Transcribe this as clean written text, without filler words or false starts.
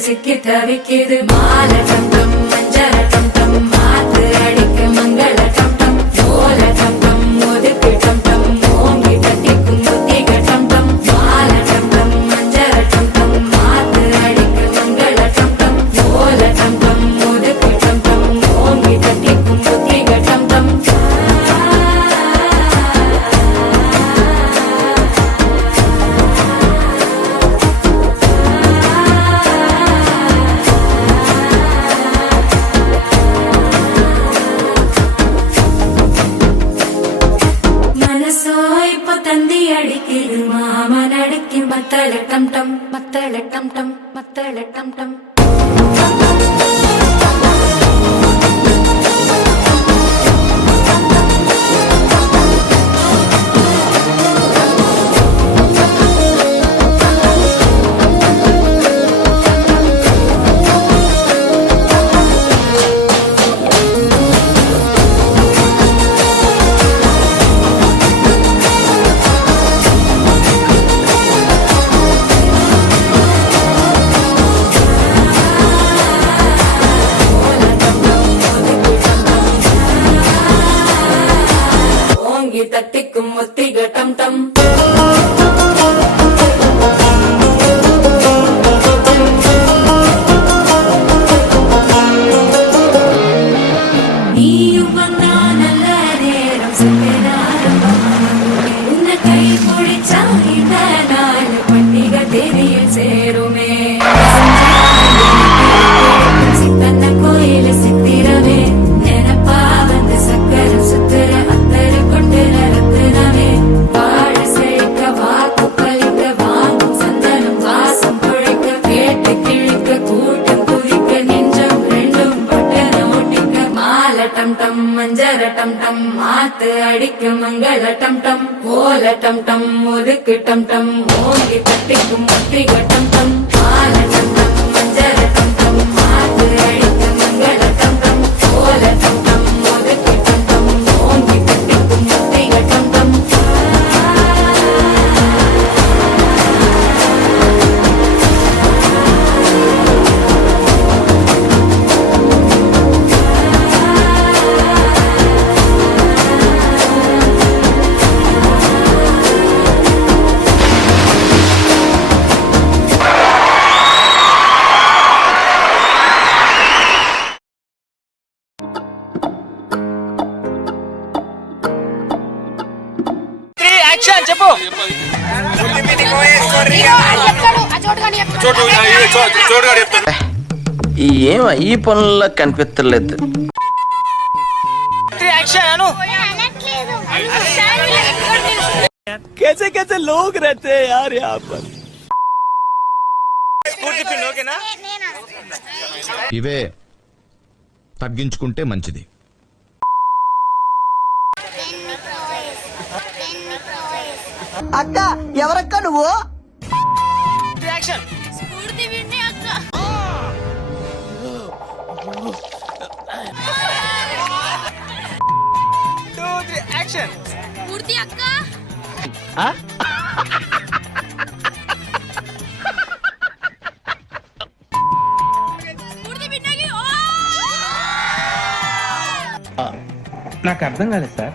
சிக்கி தவிக்குது மால டம் டம் மஞ்சள டம் டம் மாத்து அடிக்க மங்கள டம் டம் ஓல டம் டம் ஒதுக்கு டம் டம் ஓங்கி தட்டிக்கும் முத்திக டம் டம் மால டம் டம் மஞ்சள டம் டம் மாத்து அடிக்க மங்கள டம் டம் ஓல டம் டம் ஒதுக்கு டம் டம் ஓங்கி தட்டிக்கும் முத்திக டம் டம் தந்தி அடிக்குது மாமன் அடிக்கி மத்தள டம் டம் மத்தள டம் டம் மத்தள டம் டம் தட்டிக்கும் முத்திக டம் டம் நீயும் வந்தா நல்ல நேரம் சித்தனாரம் உன்னை கை பிடிச்சா இந்த நாள் பண்டிகை தேதியில் சேருமே சித்தன்ன கோயில சித்திரமே நினப்பா வந்து சக்கரம் சுத்துற டம் டம் மஞ்சர டம் டம் மாத்து அடிக்க மங்கள டம் டம் ஓல டம் டம் ஒதுக்கு டம் டம் ஓங்கி தட்டிக்கும் முத்திக டம் டம் மால டம் டம் மஞ்சர டம் டம் மாத்து அடிக்க மங்கள டம் டம் ஓல டம் டம் ஒதுக்கு டம் டம் ஓங்கி தட்டிக்கும் முத்திக டம் டம் చెప్పు ఏం ఈ పనుల్లో కనిపించలేదు कैसे कैसे लोग रहते हैं यार यहाँ पर ఇవే తగ్గించుకుంటే మంచిది అక్క ఎవరక్క నువ్వు స్ఫూర్తి విన్నే అక్క స్ఫూర్తి అక్క స్ఫూర్తి విన్నగి నాకు అర్థం కాలేదు సార్